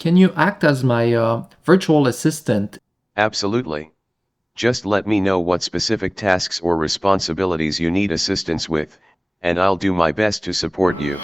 Can you act as my virtual assistant? Absolutely. Just let me know what specific tasks or responsibilities you need assistance with, and I'll do my best to support you.